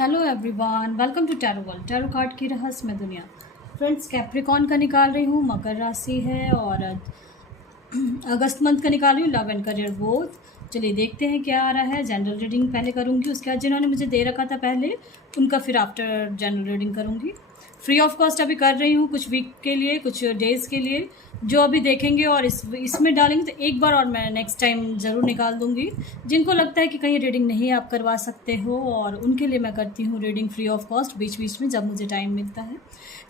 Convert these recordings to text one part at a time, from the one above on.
Hello everyone, welcome to tarot world. Tarot card की रहस्यमय दुनिया। फ्रेंड्स, कैप्रिकॉन का निकाल रही हूँ, मकर राशि है, और अगस्त मंथ का निकाल रही हूँ, लव एंड करियर बोथ। चलिए देखते हैं क्या आ रहा है। जनरल रीडिंग पहले करूँगी, उसके बाद जिन्होंने मुझे दे रखा था पहले उनका फिर आफ्टर जनरल रीडिंग करूँगी। फ्री ऑफ कॉस्ट अभी कर रही हूँ, कुछ वीक के लिए, कुछ डेज़ के लिए, जो अभी देखेंगे और इसमें डालेंगे तो एक बार और मैं नेक्स्ट टाइम ज़रूर निकाल दूँगी। जिनको लगता है कि कहीं रीडिंग नहीं आप करवा सकते हो, और उनके लिए मैं करती हूँ रीडिंग फ्री ऑफ कॉस्ट बीच बीच में जब मुझे टाइम मिलता है।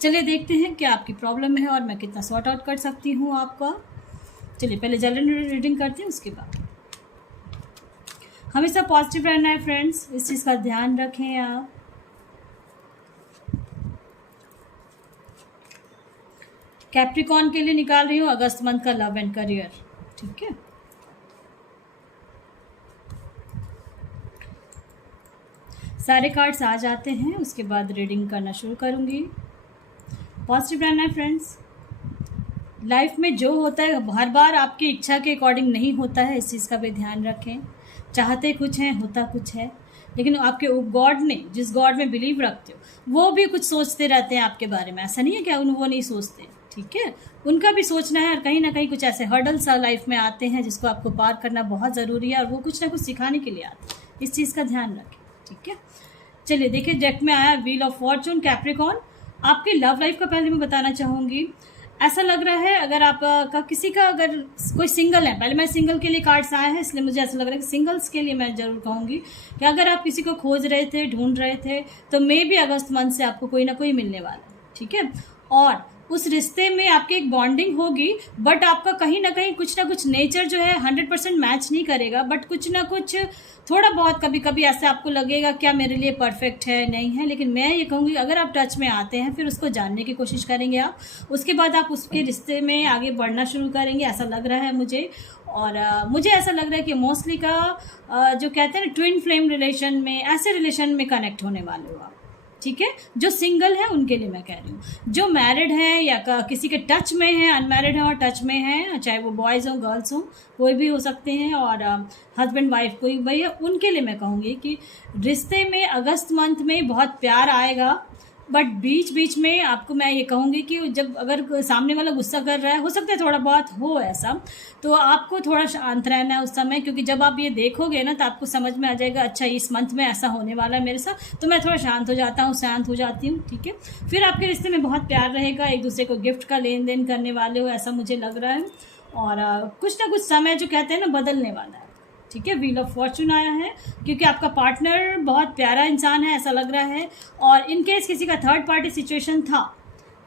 चलिए देखते हैं क्या आपकी प्रॉब्लम है और मैं कितना सॉर्ट आउट कर सकती हूँ आपका। चलिए पहले जनरल रीडिंग करती हूँ, उसके बाद हमेशा पॉजिटिव रहना है फ्रेंड्स, इस चीज़ का ध्यान रखें आप। कैप्रिकॉन के लिए निकाल रही हूँ अगस्त मंथ का लव एंड करियर। ठीक है, सारे कार्ड्स आ जाते हैं, उसके बाद रीडिंग करना शुरू करूँगी। पॉजिटिव रहना है फ्रेंड्स। लाइफ में जो होता है हर बार आपकी इच्छा के अकॉर्डिंग नहीं होता है, इस चीज़ का भी ध्यान रखें। चाहते कुछ हैं, होता कुछ है, लेकिन आपके गॉड ने, जिस गॉड में बिलीव रखते हो, वो भी कुछ सोचते रहते हैं आपके बारे में। ऐसा नहीं है क्या वो नहीं सोचते, ठीक है, उनका भी सोचना है। और कहीं ना कहीं कुछ ऐसे हर्डल्स लाइफ में आते हैं जिसको आपको पार करना बहुत ज़रूरी है, और वो कुछ ना कुछ सिखाने के लिए आते हैं। इस चीज़ का ध्यान रखें, ठीक है। चलिए देखिए, डेक में आया व्हील ऑफ फॉर्चून। कैप्रिकॉन, आपकी लव लाइफ का पहले मैं बताना चाहूँगी। ऐसा लग रहा है अगर आप का किसी का, अगर कोई सिंगल है, पहले मैं सिंगल के लिए कार्ड्स आए हैं, इसलिए मुझे ऐसा लग रहा है कि सिंगल्स के लिए मैं ज़रूर कहूँगी कि अगर आप किसी को खोज रहे थे, ढूंढ रहे थे, तो मे भी अगस्त मंथ से आपको कोई ना कोई मिलने वाला है, ठीक है। और उस रिश्ते में आपकी एक बॉन्डिंग होगी, बट आपका कहीं ना कहीं कुछ ना कुछ नेचर जो है 100% मैच नहीं करेगा, बट कुछ ना कुछ थोड़ा बहुत कभी कभी ऐसे आपको लगेगा क्या मेरे लिए परफेक्ट है, नहीं है। लेकिन मैं ये कहूँगी अगर आप टच में आते हैं, फिर उसको जानने की कोशिश करेंगे आप, उसके बाद आप उसके रिश्ते में आगे बढ़ना शुरू करेंगे, ऐसा लग रहा है मुझे। और मुझे ऐसा लग रहा है कि मोस्टली का जो कहते हैं ना ट्विन फ्लेम रिलेशन में, ऐसे रिलेशन में कनेक्ट होने वाले हो आप, ठीक है। जो सिंगल है उनके लिए मैं कह रही हूँ, जो मैरिड हैं या किसी के टच में हैं, अनमैरिड हैं और टच में हैं, चाहे वो बॉयज़ हो गर्ल्स हो, कोई भी हो सकते हैं, और हस्बैंड वाइफ कोई वही है, उनके लिए मैं कहूँगी कि रिश्ते में अगस्त मंथ में बहुत प्यार आएगा। बट बीच बीच में आपको मैं ये कहूँगी कि जब अगर सामने वाला गुस्सा कर रहा है, हो सकता है थोड़ा बहुत हो ऐसा, तो आपको थोड़ा शांत रहना है उस समय, क्योंकि जब आप ये देखोगे ना तो आपको समझ में आ जाएगा अच्छा इस मंथ में ऐसा होने वाला है मेरे साथ, तो मैं थोड़ा शांत हो जाता हूँ, शांत हो जाती हूँ, ठीक है। फिर आपके रिश्ते में बहुत प्यार रहेगा, एक दूसरे को गिफ्ट का लेन देन करने वाले हो, ऐसा मुझे लग रहा है। और कुछ ना कुछ समय जो कहते हैं ना बदलने वाला है, ठीक है। व्हील ऑफ फॉर्चून आया है क्योंकि आपका पार्टनर बहुत प्यारा इंसान है, ऐसा लग रहा है। और इन केस किसी का थर्ड पार्टी सिचुएशन था,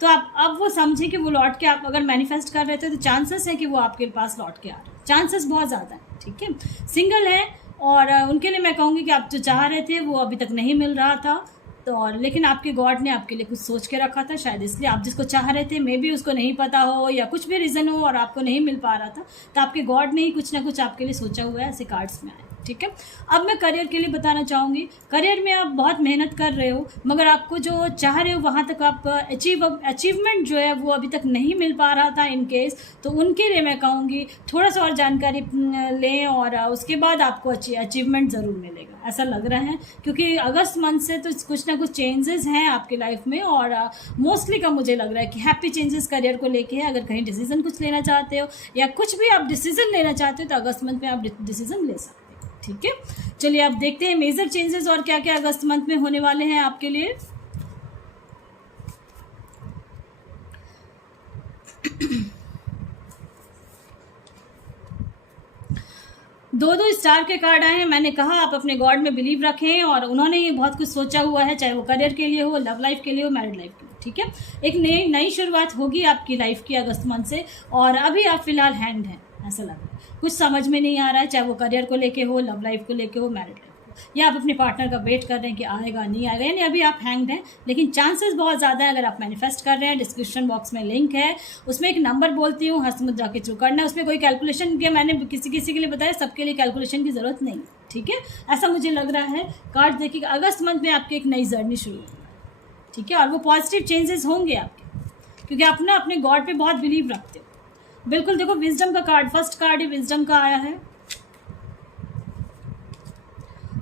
तो आप अब वो समझें कि वो लौट के, आप अगर मैनिफेस्ट कर रहे थे तो चांसेस है कि वो आपके पास लौट के आ रहे हैं, चांसेस बहुत ज़्यादा है, ठीक है। सिंगल है और उनके लिए मैं कहूँगी कि आप जो चाह रहे थे वो अभी तक नहीं मिल रहा था, तो और लेकिन आपके गॉड ने आपके लिए कुछ सोच के रखा था, शायद इसलिए आप जिसको चाह रहे थे मे भी उसको नहीं पता हो या कुछ भी रीज़न हो और आपको नहीं मिल पा रहा था, तो आपके गॉड ने ही कुछ ना कुछ आपके लिए सोचा हुआ है, ऐसे कार्ड्स में आए, ठीक है। अब मैं करियर के लिए बताना चाहूँगी। करियर में आप बहुत मेहनत कर रहे हो, मगर आपको जो चाह रहे हो वहाँ तक आप अचीवमेंट जो है वो अभी तक नहीं मिल पा रहा था इन केस, तो उनके लिए मैं कहूँगी थोड़ा सा और जानकारी लें, और उसके बाद आपको अचीवमेंट ज़रूर मिलेगा, ऐसा लग रहा है। क्योंकि अगस्त मंथ से तो कुछ ना कुछ चेंजेस हैं आपकी लाइफ में, और मोस्टली का मुझे लग रहा है कि हैप्पी चेंजेस करियर को लेके है। अगर कहीं डिसीजन कुछ लेना चाहते हो या कुछ भी आप डिसीजन लेना चाहते हो तो अगस्त मंथ में आप डिसीजन ले सकते हो, ठीक है। चलिए आप देखते हैं मेजर चेंजेस और क्या क्या अगस्त मंथ में होने वाले हैं आपके लिए। दो स्टार के कार्ड आए हैं। मैंने कहा आप अपने गॉड में बिलीव रखें, और उन्होंने ये बहुत कुछ सोचा हुआ है, चाहे वो करियर के लिए हो, लव लाइफ के लिए हो, मैरिड लाइफ के लिए, ठीक है। एक नई शुरुआत होगी आपकी लाइफ की अगस्त मंथ से, और अभी आप फिलहाल हैंड हैं, ऐसा लग रहा है, कुछ समझ में नहीं आ रहा है, चाहे वो करियर को लेके हो, लव लाइफ को लेके हो, मैरिड लाइफ को, या आप अपने पार्टनर का वेट कर रहे हैं कि आएगा नहीं आएगा, यानी अभी आप हैंग्ड हैं। लेकिन चांसेस बहुत ज़्यादा है अगर आप मैनिफेस्ट कर रहे हैं। डिस्क्रिप्शन बॉक्स में लिंक है, उसमें एक नंबर बोलती हूँ, हस्त मुद्रा के थ्रू करना है। उसमें कोई कैलकुलेशन के मैंने किसी के लिए बताया, सबके लिए कैलकुलेशन की ज़रूरत नहीं, ठीक है। ऐसा मुझे लग रहा है। कार्ड देखिएगा, अगस्त मंथ में आपकी एक नई जर्नी शुरू होगी, ठीक है, और वो पॉजिटिव चेंजेस होंगे आपके, क्योंकि आप ना अपने गॉड पे बहुत बिलीव रखते हो। बिल्कुल देखो, विजडम का कार्ड, फर्स्ट कार्ड ही विजडम का आया है,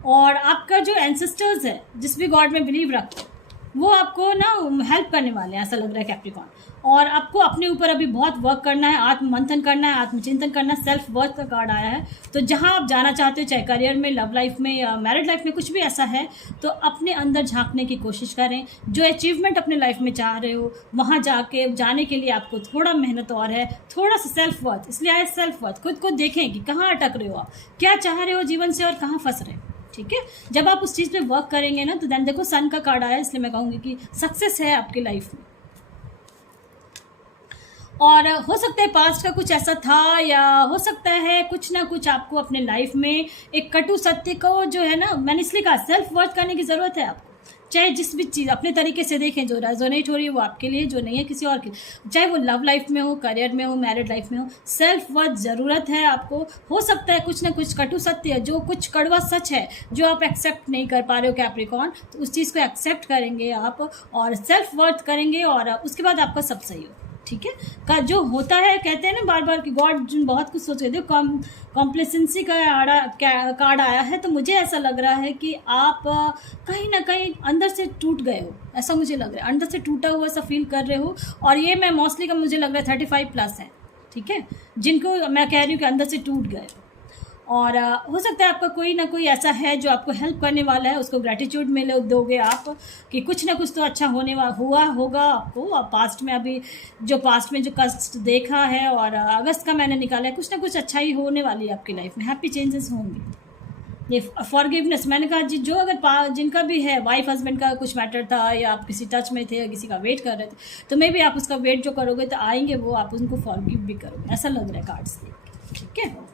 और आपका जो एंसेस्टर्स है, जिस भी गॉड में बिलीव रखते हैं, वो आपको ना हेल्प करने वाले हैं, ऐसा लग रहा है कैप्रिकॉर्न। और आपको अपने ऊपर अभी बहुत वर्क करना है, आत्ममंथन करना है, आत्मचिंतन करना है। सेल्फ वर्थ का कार्ड आया है, तो जहाँ आप जाना चाहते हो, चाहे करियर में, लव लाइफ में या मैरिड लाइफ में, कुछ भी ऐसा है, तो अपने अंदर झांकने की कोशिश करें। जो अचीवमेंट अपने लाइफ में चाह रहे हो, वहाँ जाने के लिए आपको थोड़ा मेहनत और है, थोड़ा सा सेल्फ वर्थ। इसलिए आए सेल्फ वर्थ। खुद को देखें कि कहाँ अटक रहे हो आप, क्या चाह रहे हो जीवन से और कहाँ फंस रहे हो। ठीक है, जब आप उस चीज़ पे वर्क करेंगे ना, तो देन देखो सन का कार्ड आया, इसलिए मैं कहूँगी कि सक्सेस है आपकी लाइफ में। और हो सकता है पास्ट का कुछ ऐसा था, या हो सकता है कुछ ना कुछ आपको अपने लाइफ में एक कटु सत्य को जो है ना, मैंने इसलिए कहा सेल्फ वर्थ करने की ज़रूरत है आपको। चाहे जिस भी चीज़ अपने तरीके से देखें, जो रेजोनेट हो रही है वो आपके लिए, जो नहीं है किसी और की, चाहे वो लव लाइफ में हो, करियर में हो, मैरिड लाइफ में हो, सेल्फ वर्थ ज़रूरत है आपको। हो सकता है कुछ ना कुछ कटु सत्य है, जो कुछ कड़वा सच है, जो आप एक्सेप्ट नहीं कर पा रहे हो कैप्रिकॉर्न, तो उस चीज़ को एक्सेप्ट करेंगे आप और सेल्फ वर्थ करेंगे, और उसके बाद आपका सब सही हो। ठीक है, का जो होता है, कहते हैं ना बार बार कि गॉड बहुत कुछ सोच रहे थे। कॉम्प्लेसेंसी का कार्ड आया है, तो मुझे ऐसा लग रहा है कि आप कहीं ना कहीं अंदर से टूट गए हो, ऐसा मुझे लग रहा है। अंदर से टूटा हुआ ऐसा फील कर रहे हो, और ये मैं मोस्टली का मुझे लग रहा है 35+ है। ठीक है, जिनको मैं कह रही हूँ कि अंदर से टूट गए। और हो सकता है आपका कोई ना कोई ऐसा है जो आपको हेल्प करने वाला है, उसको ग्रेटिट्यूड में दोगे आप कि कुछ ना कुछ तो अच्छा हुआ होगा आपको। और पास्ट में अभी जो पास्ट में जो कष्ट देखा है, और अगस्त का मैंने निकाला है, कुछ ना कुछ अच्छा ही होने वाली है आपकी लाइफ में, हैप्पी चेंजेस होंगे। ये फॉरगिवनेस मैंने कहा, जो अगर जिनका भी है, वाइफ हस्बैंड का कुछ मैटर था, या आप किसी टच में थे, या किसी का वेट कर रहे थे, तो मे भी आप उसका वेट जो करोगे तो आएंगे वो, आप उनको फॉरगिव भी करोगे, ऐसा लग रहा है कार्ड्स देख के। ठीक है,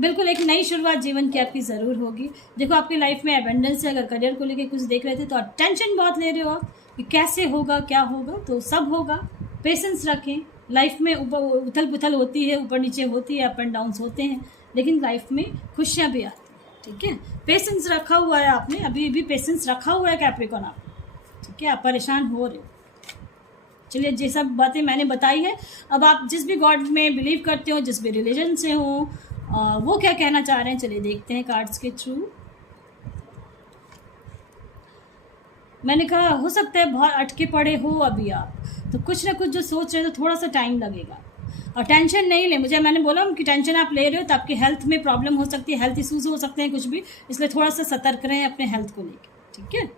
बिल्कुल एक नई शुरुआत जीवन की आपकी ज़रूर होगी। देखो आपकी लाइफ में एबेंडेंस है। अगर करियर को लेके कुछ देख रहे थे तो आप टेंशन बहुत ले रहे हो आप कि कैसे होगा, क्या होगा, तो सब होगा। पेशेंस रखें। लाइफ में उथल पुथल होती है, ऊपर नीचे होती है, अप एंड डाउन्स होते हैं, लेकिन लाइफ में खुशियाँ भी आती हैं। ठीक है, पेशेंस रखा हुआ है आपने, अभी भी पेशेंस रखा हुआ है कैप्रिकॉर्न आप। ठीक है, आप परेशान हो रहे हो। चलिए, ये सब बातें मैंने बताई है। अब आप जिस भी गॉड में बिलीव करते हो, जिस भी रिलीजन से हो, वो क्या कहना चाह रहे हैं, चलिए देखते हैं कार्ड्स के थ्रू। मैंने कहा हो सकता है बहुत अटके पड़े हो अभी आप, तो कुछ ना कुछ जो सोच रहे हो, तो थोड़ा सा टाइम लगेगा। और टेंशन नहीं ले, मैंने बोला कि टेंशन आप ले रहे हो तो आपकी हेल्थ में प्रॉब्लम हो सकती है, हेल्थ इश्यूज हो सकते हैं कुछ भी, इसलिए थोड़ा सा सतर्क रहें अपने हेल्थ को लेकर। ठीक है,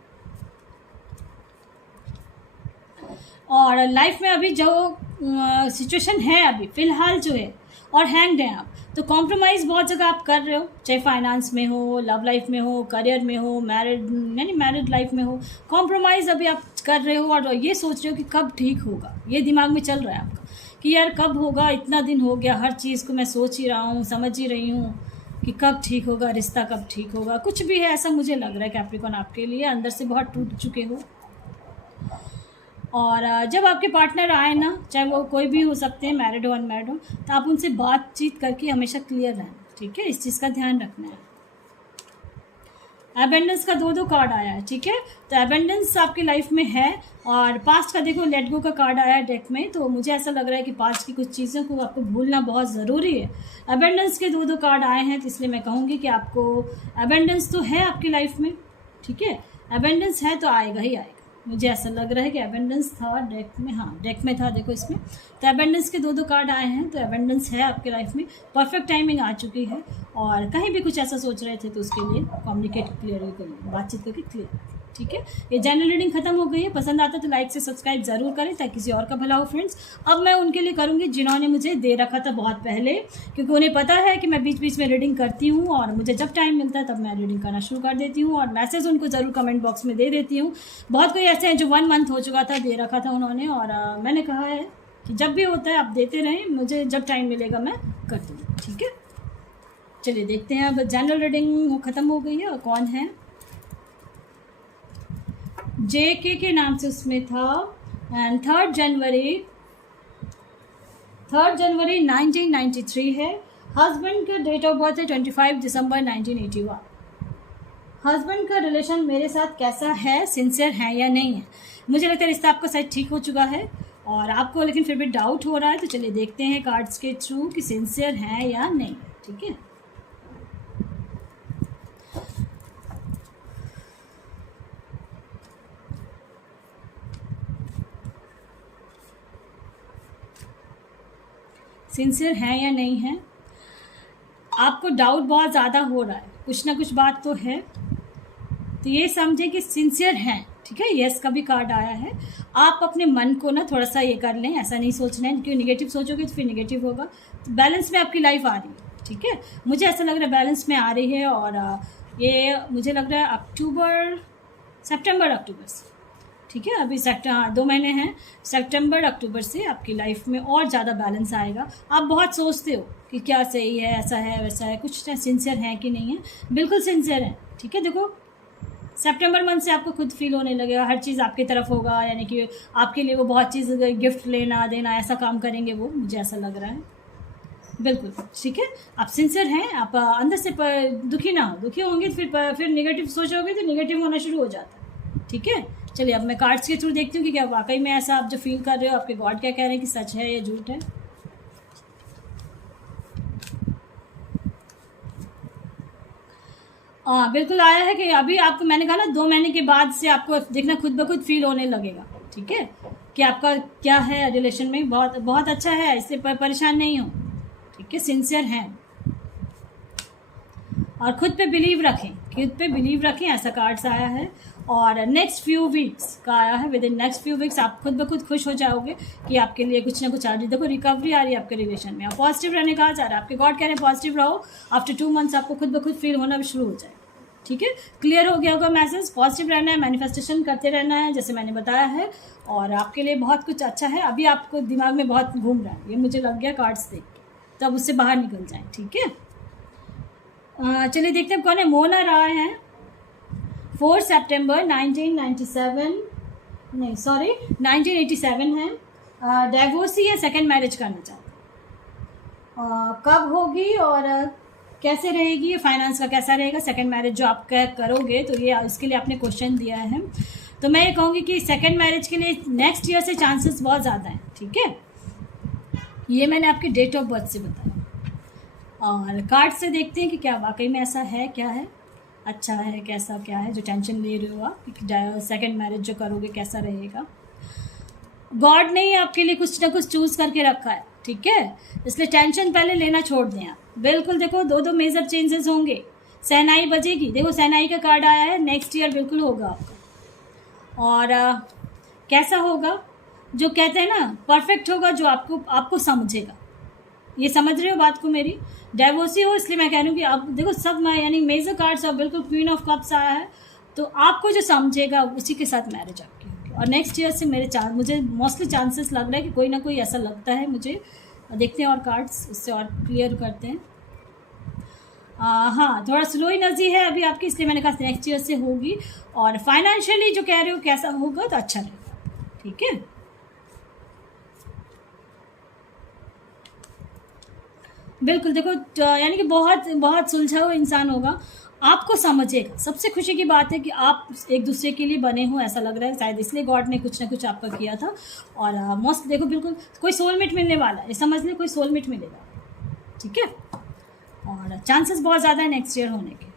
और लाइफ में अभी जो सिचुएशन है अभी फ़िलहाल जो है, और हैंग्ड हैं आप, तो कॉम्प्रोमाइज़ बहुत जगह आप कर रहे हो, चाहे फाइनेंस में हो, लव लाइफ में हो, करियर में हो, मैरिड लाइफ में हो, कॉम्प्रोमाइज़ अभी आप कर रहे हो। और ये सोच रहे हो कि कब ठीक होगा, ये दिमाग में चल रहा है आपका कि यार कब होगा, इतना दिन हो गया, हर चीज़ को मैं सोच ही रहा हूँ, समझ ही रही हूँ कि कब ठीक होगा, रिश्ता कब ठीक होगा, कुछ भी है ऐसा मुझे लग रहा है कैप्रिकॉर्न आपके लिए। अंदर से बहुत टूट चुके हो। और जब आपके पार्टनर आए ना, चाहे वो कोई भी हो सकते हैं, मैरिड हो अनमैरिड हो, तो आप उनसे बातचीत करके हमेशा क्लियर रहें। ठीक है, इस चीज़ का ध्यान रखना है। एबेंडेंस का 2 कार्ड आया है। ठीक है, तो एबेंडेंस आपकी लाइफ में है। और पास्ट का देखो लेट गो का कार्ड आया है डेक में, तो मुझे ऐसा लग रहा है कि पास्ट की कुछ चीज़ों को आपको भूलना बहुत ज़रूरी है। एबेंडेंस के 2 कार्ड आए हैं, तो इसलिए मैं कहूँगी कि आपको एबेंडेंस तो है आपकी लाइफ में। ठीक है, एबेंडेंस है तो आएगा ही आएगा। मुझे ऐसा लग रहा है कि एबेंडेंस था डेक में, हाँ डेक में था, देखो इसमें। तो एबेंडेंस के 2 कार्ड आए हैं, तो एबेंडेंस है आपके लाइफ में। परफेक्ट टाइमिंग आ चुकी है, और कहीं भी कुछ ऐसा सोच रहे थे तो उसके लिए कम्युनिकेट क्लियर करिए, बातचीत करके क्लियर। ठीक है, ये जनरल रीडिंग खत्म हो गई है। पसंद आता तो लाइक से सब्सक्राइब ज़रूर करें ताकि किसी और का भला हो फ्रेंड्स। अब मैं उनके लिए करूँगी जिन्होंने मुझे दे रखा था बहुत पहले, क्योंकि उन्हें पता है कि मैं बीच बीच में रीडिंग करती हूँ, और मुझे जब टाइम मिलता है तब मैं रीडिंग करना शुरू कर देती हूँ, और मैसेज उनको ज़रूर कमेंट बॉक्स में दे देती हूँ। बहुत कोई ऐसे हैं जो 1 मंथ हो चुका था, दे रखा था उन्होंने, और मैंने कहा है कि जब भी होता है आप देते रहें, मुझे जब टाइम मिलेगा मैं करती हूँ। ठीक है, चलिए देखते हैं। अब जनरल रीडिंग ख़त्म हो गई है, और कौन है, JK के नाम से उसमें था। एंड 3 जनवरी 1993 है। हस्बैंड का डेट ऑफ बर्थ है 25 दिसंबर 1981। हस्बैंड का रिलेशन मेरे साथ कैसा है, सिंसियर है या नहीं है। मुझे लगता है रिश्ता आपका शायद ठीक हो चुका है, और आपको लेकिन फिर भी डाउट हो रहा है, तो चलिए देखते हैं कार्ड्स के थ्रू कि सिंसियर है या नहीं। ठीक है, सिंसियर हैं या नहीं हैं। आपको डाउट बहुत ज़्यादा हो रहा है, कुछ ना कुछ बात तो है, तो ये समझें कि सिंसियर हैं, ठीक है। यस का भी कार्ड आया है। आप अपने मन को ना थोड़ा सा ये कर लें, ऐसा नहीं सोचना है, क्योंकि निगेटिव सोचोगे तो फिर निगेटिव होगा। तो बैलेंस में आपकी लाइफ आ रही है, ठीक है। मुझे ऐसा लग रहा है बैलेंस में आ रही है, और ये मुझे लग रहा है सितंबर अक्टूबर से, ठीक है। अभी 2 महीने हैं, सितंबर अक्टूबर से आपकी लाइफ में और ज़्यादा बैलेंस आएगा। आप बहुत सोचते हो कि क्या सही है, ऐसा है वैसा है, कुछ सिंसियर है कि नहीं है, बिल्कुल सिंसियर है, ठीक है। देखो सितंबर मंथ से आपको खुद फील होने लगेगा, हर चीज़ आपकी तरफ होगा, यानी कि आपके लिए वो बहुत चीज़ गिफ्ट लेना देना ऐसा काम करेंगे वो, मुझे ऐसा लग रहा है, बिल्कुल, ठीक है। आप सिंसियर हैं, आप अंदर से दुखी ना हो, दुखी होंगे तो फिर नेगेटिव सोचोगे तो नेगेटिव होना शुरू हो जाता है, ठीक है। चलिए अब मैं कार्ड्स के थ्रू देखती हूँ कि क्या वाकई में ऐसा आप जो फील कर रहे हो, आपके गॉड क्या कह रहे हैं कि सच है या झूठ है। हाँ बिल्कुल आया है कि अभी आपको मैंने कहा ना 2 महीने के बाद से आपको देखना खुद ब खुद फील होने लगेगा, ठीक है, कि आपका क्या है रिलेशन में बहुत बहुत अच्छा है, इससे परेशान नहीं हो, ठीक है। सिंसियर हैं और खुद पे बिलीव रखें, ऐसा कार्ड्स आया है। और नेक्स्ट फ्यू वीक्स का आया है, with in next few weeks आप खुद ब खुद खुश हो जाओगे कि आपके लिए कुछ ना कुछ आ रही है। देखो रिकवरी आ रही है आपके रिलेशन में, और पॉजिटिव रहने कहा जा रहा है, आपके गॉड कह रहे हैं पॉजिटिव रहो। आफ्टर 2 मंथ्स आपको खुद ब खुद फील होना भी शुरू हो जाए, ठीक है। क्लियर हो गया होगा मैसेज, पॉजिटिव रहना है, मैनिफेस्टेशन करते रहना है जैसे मैंने बताया है, और आपके लिए बहुत कुछ अच्छा है। अभी आपको दिमाग में बहुत घूम रहा है, ये मुझे लग गया कार्ड्स देख के, तो अब उससे बाहर निकल जाए, ठीक है। चलिए देखते हैं कौन है। मोना राय है, 4 सितंबर 1987 है, डाइवोर्सी है, सेकंड मैरिज करना चाहते हैं। कब होगी और कैसे रहेगी, फाइनेंस का कैसा रहेगा, सेकंड मैरिज जो आप करोगे, तो ये इसके लिए आपने क्वेश्चन दिया है। तो मैं ये कहूँगी कि सेकंड मैरिज के लिए नेक्स्ट ईयर से चांसेस बहुत ज़्यादा हैं, ठीक है। ये मैंने आपके डेट ऑफ बर्थ से बताया, और कार्ड से देखते हैं कि क्या वाकई में ऐसा है, क्या है, अच्छा है, कैसा क्या है जो टेंशन ले रहे हो आप कि सेकंड मैरिज जो करोगे कैसा रहेगा। गॉड ने ही आपके लिए कुछ ना कुछ चूज़ करके रखा है, ठीक है, इसलिए टेंशन पहले लेना छोड़ दें आप। बिल्कुल देखो 2 मेजर चेंजेस होंगे, सहनाई बजेगी, देखो सहनाई का कार्ड आया है, नेक्स्ट ईयर बिल्कुल होगा आपका। और कैसा होगा, जो कहते हैं ना परफेक्ट होगा, जो आपको समझेगा। ये समझ रहे हो बात को मेरी, डाइवोर्सी हो इसलिए मैं कह रही हूँ कि अब देखो सब यानी मेजर कार्ड्स और बिल्कुल क्वीन ऑफ कप्स आया है, तो आपको जो समझेगा उसी के साथ मैरिज आपकी होगी। और नेक्स्ट ईयर से मुझे मोस्टली चांसेस लग रहा है कि कोई ना कोई ऐसा लगता है मुझे। देखते हैं और कार्ड्स उससे और क्लियर करते हैं। हाँ थोड़ा स्लो एनर्जी है अभी आपकी, इसलिए मैंने कहा नेक्स्ट ईयर से होगी। और फाइनेंशियली जो कह रहे हो कैसा होगा तो अच्छा रहेगा, ठीक है। बिल्कुल देखो यानी कि बहुत बहुत सुलझा हुआ इंसान होगा, आपको समझेगा। सबसे खुशी की बात है कि आप एक दूसरे के लिए बने हो, ऐसा लग रहा है शायद इसलिए गॉड ने कुछ ना कुछ आपका किया था। और मोस्ट देखो बिल्कुल कोई सोलमेट मिलने वाला है, समझ ले कोई सोलमेट मिलेगा, ठीक है। और चांसेस बहुत ज़्यादा है नेक्स्ट ईयर होने के।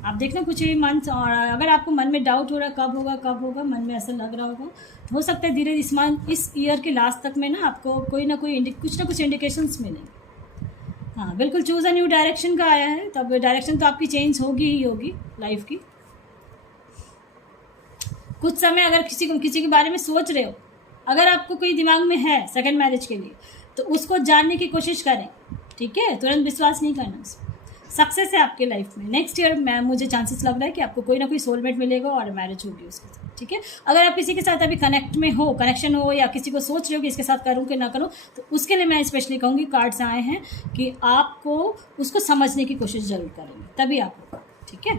आप देखना कुछ ही मंथ, और अगर आपको मन में डाउट हो रहा है कब होगा, मन में ऐसा लग रहा होगा, तो हो सकता है धीरे इस ईयर के लास्ट तक में ना आपको कोई ना कुछ इंडिकेशंस मिलेंगे। हाँ बिल्कुल चूज़ अ न्यू डायरेक्शन का आया है, तब डायरेक्शन तो आपकी चेंज होगी ही होगी लाइफ की। कुछ समय अगर किसी के बारे में सोच रहे हो, अगर आपको कोई दिमाग में है सेकंड मैरिज के लिए, तो उसको जानने की कोशिश करें, ठीक है। तुरंत विश्वास नहीं करना उसमें। सक्सेस है आपके लाइफ में नेक्स्ट ईयर, मुझे चांसेस लग रहा है कि आपको कोई ना कोई सोलमेट मिलेगा और मैरिज होगी उसके साथ, ठीक है। अगर आप किसी के साथ अभी कनेक्शन हो या किसी को सोच रहे हो कि इसके साथ करूँ कि ना करूँ, तो उसके लिए मैं स्पेशली कहूँगी कार्ड्स आए हैं कि आपको उसको समझने की कोशिश ज़रूर करेंगे, तभी आप होगा, ठीक है।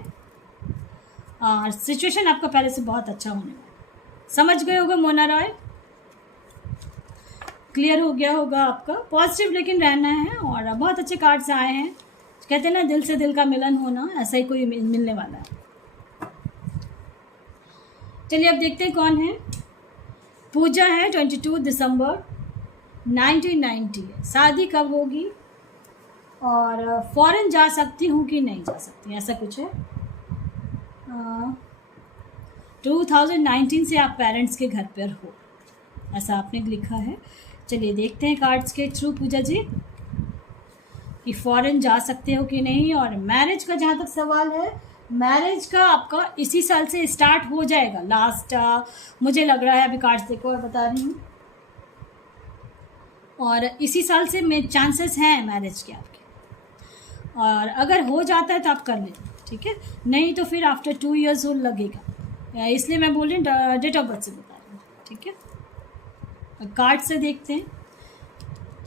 और सिचुएशन आपका पहले से बहुत अच्छा होने वाला है। समझ गए होगा मोना रॉय, क्लियर हो गया होगा आपका। पॉजिटिव लेकिन रहना है, और बहुत अच्छे कार्ड्स आए हैं। कहते हैं ना दिल से दिल का मिलन होना, ऐसा ही कोई मिलने वाला है। चलिए अब देखते हैं कौन है। पूजा है 22 दिसंबर 1990 है। शादी कब होगी और फॉरेन जा सकती हूँ कि नहीं जा सकती, ऐसा कुछ है। 2019 से आप पेरेंट्स के घर पर हो, ऐसा आपने लिखा है। चलिए देखते हैं कार्ड्स के थ्रू पूजा जी कि फॉरेन जा सकते हो कि नहीं। और मैरिज का जहाँ तक सवाल है, मैरिज का आपका इसी साल से स्टार्ट हो जाएगा। लास्ट मुझे लग रहा है, अभी कार्ड्स देखो और बता रही हूँ, और इसी साल से में चांसेस हैं मैरिज के आपके। और अगर हो जाता है तो आप कर लें, ठीक है, नहीं तो फिर आफ्टर 2 years हो लगेगा, इसलिए मैं बोल रही हूँ डेट ऑफ बर्थ से बता रही हूँ, ठीक है। कार्ड से देखते हैं,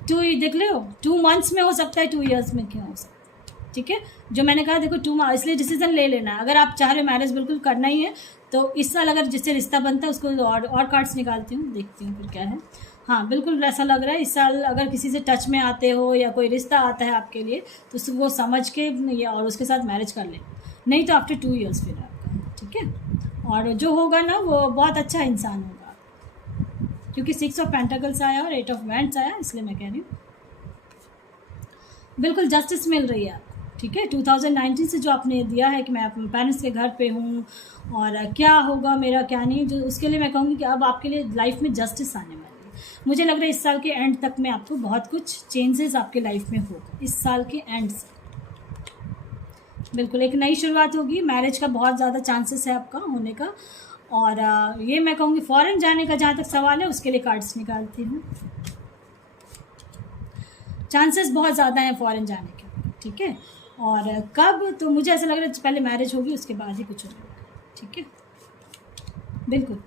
2 देख लो, 2 months में हो सकता है, 2 years में क्या हो सकता है, ठीक है। जो मैंने कहा देखो 2 इसलिए डिसीजन ले लेना है। अगर आप चाह रहे मैरिज बिल्कुल करना ही है तो इस साल अगर जिससे रिश्ता बनता है उसको और कार्ड्स निकालती हूँ, देखती हूँ फिर क्या है। हाँ बिल्कुल ऐसा लग रहा है, इस साल अगर किसी से टच में आते हो या कोई रिश्ता आता है आपके लिए तो वो समझ के या और उसके साथ मैरिज कर ले, नहीं तो आफ्टर 2 years फिर आपका, ठीक है। और जो होगा ना वो बहुत अच्छा इंसान होगा, क्योंकि 6 of Pentacles आया और 8 of Wands आया, इसलिए मैं कह रही हूँ बिल्कुल जस्टिस मिल रही है आपको, ठीक है। 2019 से जो आपने दिया है कि मैं अपने पेरेंट्स के घर पे हूँ और क्या होगा मेरा क्या नहीं, जो उसके लिए मैं कहूँगी कि अब आपके लिए लाइफ में जस्टिस आने वाली है। मुझे लग रहा है इस साल के एंड तक में आपको बहुत कुछ चेंजेस आपके लाइफ में होगा, इस साल के एंड से बिल्कुल एक नई शुरुआत होगी। मैरिज का बहुत ज़्यादा चांसेस है आपका होने का। और ये मैं कहूँगी फॉरेन जाने का जहाँ तक सवाल है उसके लिए कार्ड्स निकालती हूँ, चांसेस बहुत ज़्यादा हैं फॉरेन जाने के, ठीक है। और कब, तो मुझे ऐसा लग रहा है पहले मैरिज होगी उसके बाद ही कुछ होगा, ठीक है। बिल्कुल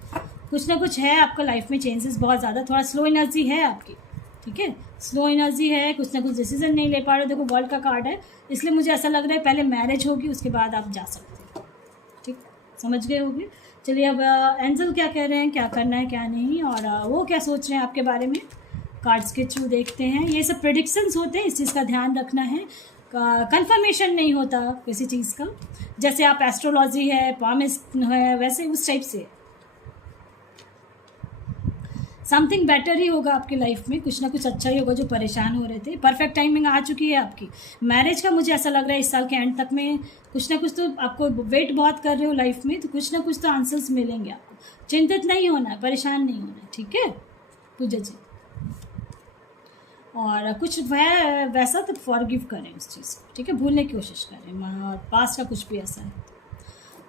कुछ ना कुछ है आपका लाइफ में चेंजेस बहुत ज़्यादा, थोड़ा स्लो एनर्जी है आपकी, ठीक है, स्लो एनर्जी है, कुछ ना कुछ डिसीजन नहीं ले पा रहे हो। देखो वर्ल्ड का कार्ड है, इसलिए मुझे ऐसा लग रहा है पहले मैरिज होगी उसके बाद आप जा सकते हो, ठीक, समझ गए होगे। चलिए अब एंजल क्या कह रहे हैं, क्या करना है क्या नहीं, और वो क्या सोच रहे हैं आपके बारे में, कार्ड्स के थ्रू देखते हैं। ये सब प्रेडिक्शंस होते हैं, इस चीज़ का ध्यान रखना है, कंफर्मेशन नहीं होता किसी चीज़ का, जैसे आप एस्ट्रोलॉजी है, प्रॉमिस है, वैसे उस टाइप से समथिंग बेटर ही होगा आपकी लाइफ में, कुछ ना कुछ अच्छा ही होगा। जो परेशान हो रहे थे, परफेक्ट टाइमिंग आ चुकी है आपकी मैरिज का। मुझे ऐसा लग रहा है इस साल के एंड तक में कुछ ना कुछ तो आपको वेट बहुत कर रहे हो लाइफ में, तो कुछ ना कुछ तो आंसर्स मिलेंगे आपको। चिंतित नहीं होना है, परेशान नहीं होना है, ठीक है पूजा जी। और कुछ वैसा तो फॉरगिव करें उस चीज़ को, ठीक है, भूलने की कोशिश करें, और पास्ट का कुछ भी ऐसा है।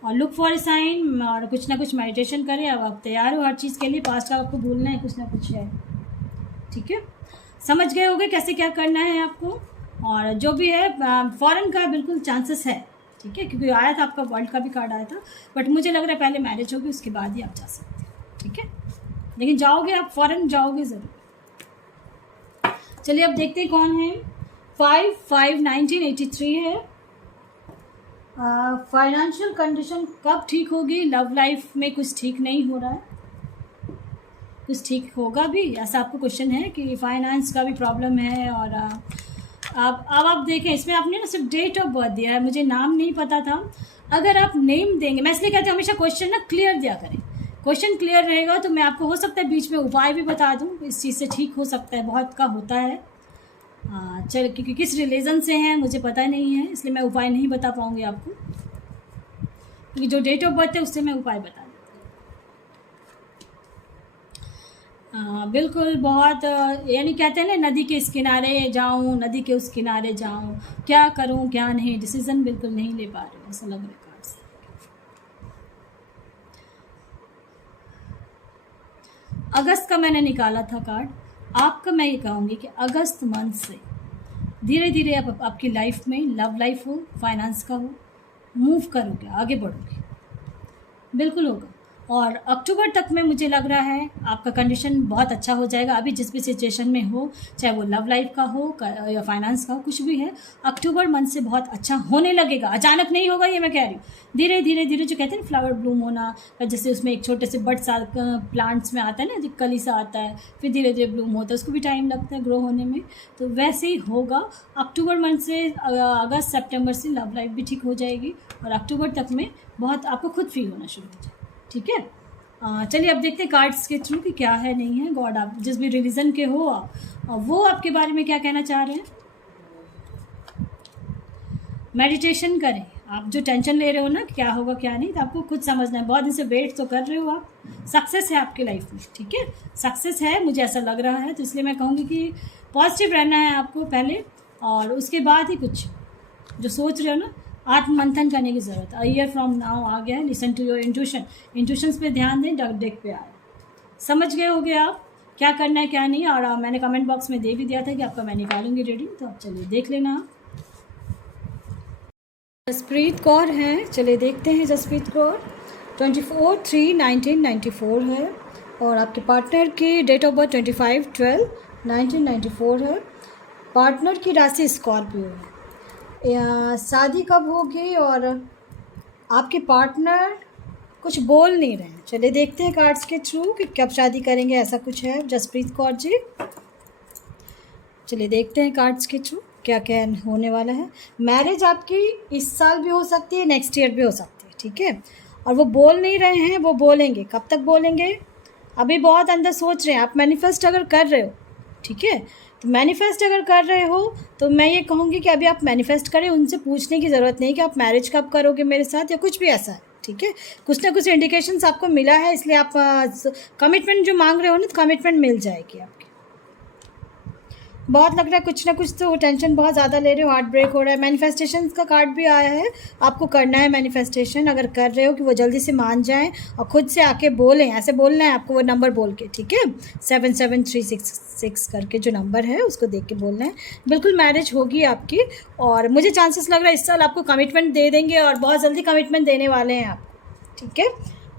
और लुक फॉर ए साइन, और कुछ ना कुछ मेडिटेशन करें। अब आप तैयार हो हर चीज़ के लिए, पास्ट का आपको भूलना है, कुछ ना कुछ है, ठीक है। समझ गए होगे कैसे क्या करना है आपको। और जो भी है फॉरेन का बिल्कुल चांसेस है, ठीक है, क्योंकि आया था आपका वर्ल्ड का भी कार्ड आया था, बट मुझे लग रहा है पहले मैरिज होगी उसके बाद ही आप जा सकते हैं, ठीक है। लेकिन जाओगे आप, फॉरेन जाओगे ज़रूर। चलिए अब देखते हैं कौन है। 5/5/1983 है। फाइनेंशियल कंडीशन कब ठीक होगी, लव लाइफ में कुछ ठीक नहीं हो रहा है, कुछ ठीक होगा भी, ऐसा आपको क्वेश्चन है कि फाइनेंस का भी प्रॉब्लम है। और अब आप देखें, इसमें आपने ना सिर्फ डेट ऑफ बर्थ दिया है, मुझे नाम नहीं पता था। अगर आप नेम देंगे, मैं इसलिए कहती हूँ हमेशा क्वेश्चन ना क्लियर दिया करें, क्वेश्चन क्लियर रहेगा तो मैं आपको हो सकता है बीच में उपाय भी बता दूँ, इस चीज़ से ठीक हो सकता है, बहुत का होता है। चल क्योंकि किस रिलीजन से हैं मुझे पता नहीं है, इसलिए मैं उपाय नहीं बता पाऊँगी आपको, क्योंकि जो डेट ऑफ बर्थ है उससे मैं उपाय बता दूँ। बिल्कुल बहुत यानी कहते हैं ना, नदी के इस किनारे जाऊँ, नदी के उस किनारे जाऊँ, क्या करूँ क्या नहीं, डिसीजन बिल्कुल नहीं ले पा रहे, ऐसा लग रहा है कार्ड से। अगस्त का मैंने निकाला था कार्ड, आपका मैं ये कहूँगी कि अगस्त मंथ से धीरे धीरे आप आपकी लाइफ में, लव लाइफ हो, फाइनेंस का हो, मूव करोगे, आगे बढ़ोगे, बिल्कुल होगा। और अक्टूबर तक में मुझे लग रहा है आपका कंडीशन बहुत अच्छा हो जाएगा। अभी जिस भी सिचुएशन में हो, चाहे वो लव लाइफ का हो या फाइनेंस का हो, कुछ भी है, अक्टूबर मंथ से बहुत अच्छा होने लगेगा। अचानक नहीं होगा, ये मैं कह रही हूँ, धीरे धीरे धीरे, जो कहते हैं ना फ्लावर ब्लूम होना, जैसे उसमें एक छोटे से बड सा प्लांट्स में आता है ना, जो कली सा आता है, फिर धीरे धीरे ब्लूम होता है, उसको भी टाइम लगता है ग्रो होने में, तो वैसे ही होगा। अक्टूबर मंथ से अगस्त सितंबर से लव लाइफ भी ठीक हो जाएगी, और अक्टूबर तक में बहुत आपको खुद फील होना शुरू हो जाएगा, ठीक है। चलिए अब देखते हैं कार्ड्स के थ्रू कि क्या है नहीं है। गॉड, आप जिस भी रिलीजन के हो आप, वो आपके बारे में क्या कहना चाह रहे हैं। मेडिटेशन करें, आप जो टेंशन ले रहे हो ना कि क्या होगा क्या नहीं, तो आपको खुद समझना है। बहुत दिन से वेट तो कर रहे हो आप, सक्सेस है आपकी लाइफ में, ठीक है, सक्सेस है, मुझे ऐसा लग रहा है। तो इसलिए मैं कहूँगी कि पॉजिटिव रहना है आपको पहले, और उसके बाद ही कुछ जो सोच रहे हो ना, आत्ममंथन करने की ज़रूरत है। अ ईयर फ्रॉम नाउ आ गया है, लिसन टू योर इंट्यूशंस पे ध्यान दें, डेक पे आए। समझ गए होगे आप क्या करना है क्या नहीं, और मैंने कमेंट बॉक्स में दे भी दिया था कि आपका मैं निकालूंगी रीडिंग, तो आप चलिए देख लेना आप। जसप्रीत कौर हैं, चलिए देखते हैं। जसप्रीत कौर 24/3/1994 है, और आपके पार्टनर की डेट ऑफ बर्थ 25/12/1994 है। पार्टनर की राशि स्कॉर्पियो है। शादी कब होगी, और आपके पार्टनर कुछ बोल नहीं रहे हैं। चलिए देखते हैं कार्ड्स के थ्रू कि कब शादी करेंगे, ऐसा कुछ है जसप्रीत कौर जी। चलिए देखते हैं कार्ड्स के थ्रू क्या क्या होने वाला है। मैरिज आपकी इस साल भी हो सकती है, नेक्स्ट ईयर भी हो सकती है, ठीक है। और वो बोल नहीं रहे हैं, वो बोलेंगे। कब तक बोलेंगे, अभी बहुत अंदर सोच रहे हैं। आप मैनिफेस्ट अगर कर रहे हो, ठीक है, तो मैनिफेस्ट अगर कर रहे हो तो मैं ये कहूँगी कि अभी आप मैनिफेस्ट करें। उनसे पूछने की ज़रूरत नहीं कि आप मैरिज कब करोगे मेरे साथ, या कुछ भी ऐसा है, ठीक है। कुछ ना कुछ इंडिकेशंस आपको मिला है, इसलिए आप कमिटमेंट जो मांग रहे हो ना, तो कमिटमेंट मिल जाएगी आपकी। बहुत लग रहा है कुछ ना कुछ तो टेंशन बहुत ज़्यादा ले रहे हो, हार्ट ब्रेक हो रहा है। मैनिफेस्टेशन का कार्ड भी आया है, आपको करना है मैनिफेस्टेशन। अगर कर रहे हो कि वो जल्दी से मान जाएं और खुद से आके बोलें, ऐसे बोलना है आपको, वो नंबर बोल के, ठीक है, 77366 करके जो नंबर है उसको देख के बोलना है। बिल्कुल मैरिज होगी आपकी, और मुझे चांसेस लग रहा है इस साल आपको कमिटमेंट दे देंगे, और बहुत जल्दी कमिटमेंट देने वाले हैं आप, ठीक है।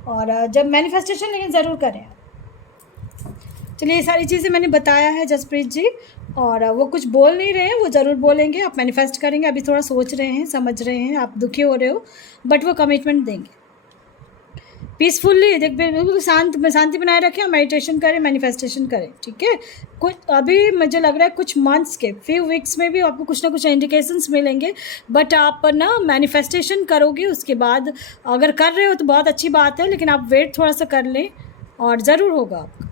और जब मैनिफेस्टेशन लेकिन ज़रूर करें। चलिए ये सारी चीज़ें मैंने बताया है जसप्रीत जी, और वो कुछ बोल नहीं रहे हैं, वो ज़रूर बोलेंगे। आप मैनिफेस्ट करेंगे, अभी थोड़ा सोच रहे हैं, समझ रहे हैं, आप दुखी हो रहे हो, बट वो कमिटमेंट देंगे पीसफुल्ली। देख बिल्कुल शांति बनाए रखें, मेडिटेशन करें, मैनिफेस्टेशन करें, ठीक है। कुछ अभी मुझे लग रहा है कुछ मंथ्स के, फ्यू वीक्स में भी आपको कुछ ना कुछ इंडिकेशंस मिलेंगे, बट आप ना मैनिफेस्टेशन करोगे। उसके बाद अगर कर रहे हो तो बहुत अच्छी बात है, लेकिन आप वेट थोड़ा सा कर लें और ज़रूर होगा आपका।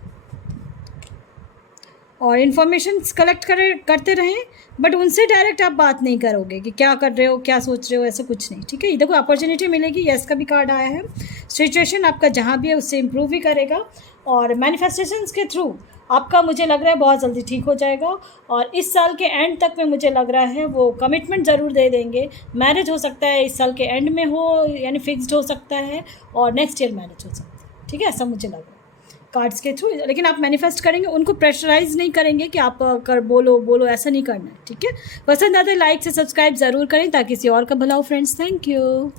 और इन्फॉर्मेशन कलेक्ट करते रहें, बट उनसे डायरेक्ट आप बात नहीं करोगे कि क्या कर रहे हो, क्या सोच रहे हो, ऐसा कुछ नहीं, ठीक है। देखो अपॉर्चुनिटी मिलेगी, यस का भी कार्ड आया है। सिचुएशन आपका जहाँ भी है उससे इम्प्रूव भी करेगा, और मैनिफेस्टेशंस के थ्रू आपका मुझे लग रहा है बहुत जल्दी ठीक हो जाएगा। और इस साल के एंड तक में मुझे लग रहा है वो कमिटमेंट ज़रूर दे देंगे। मैरिज हो सकता है इस साल के एंड में हो, यानी फिक्स्ड हो सकता है, और नेक्स्ट ईयर मैरिज हो सकता है, ठीक है, ऐसा मुझे लग रहा है कार्ड्स के थ्रू। लेकिन आप मैनिफेस्ट करेंगे, उनको प्रेशराइज नहीं करेंगे कि आप कर बोलो, ऐसा नहीं करना है, ठीक है। पसंद आता है लाइक से सब्सक्राइब ज़रूर करें ताकि किसी और का भला हो फ्रेंड्स। Thank you.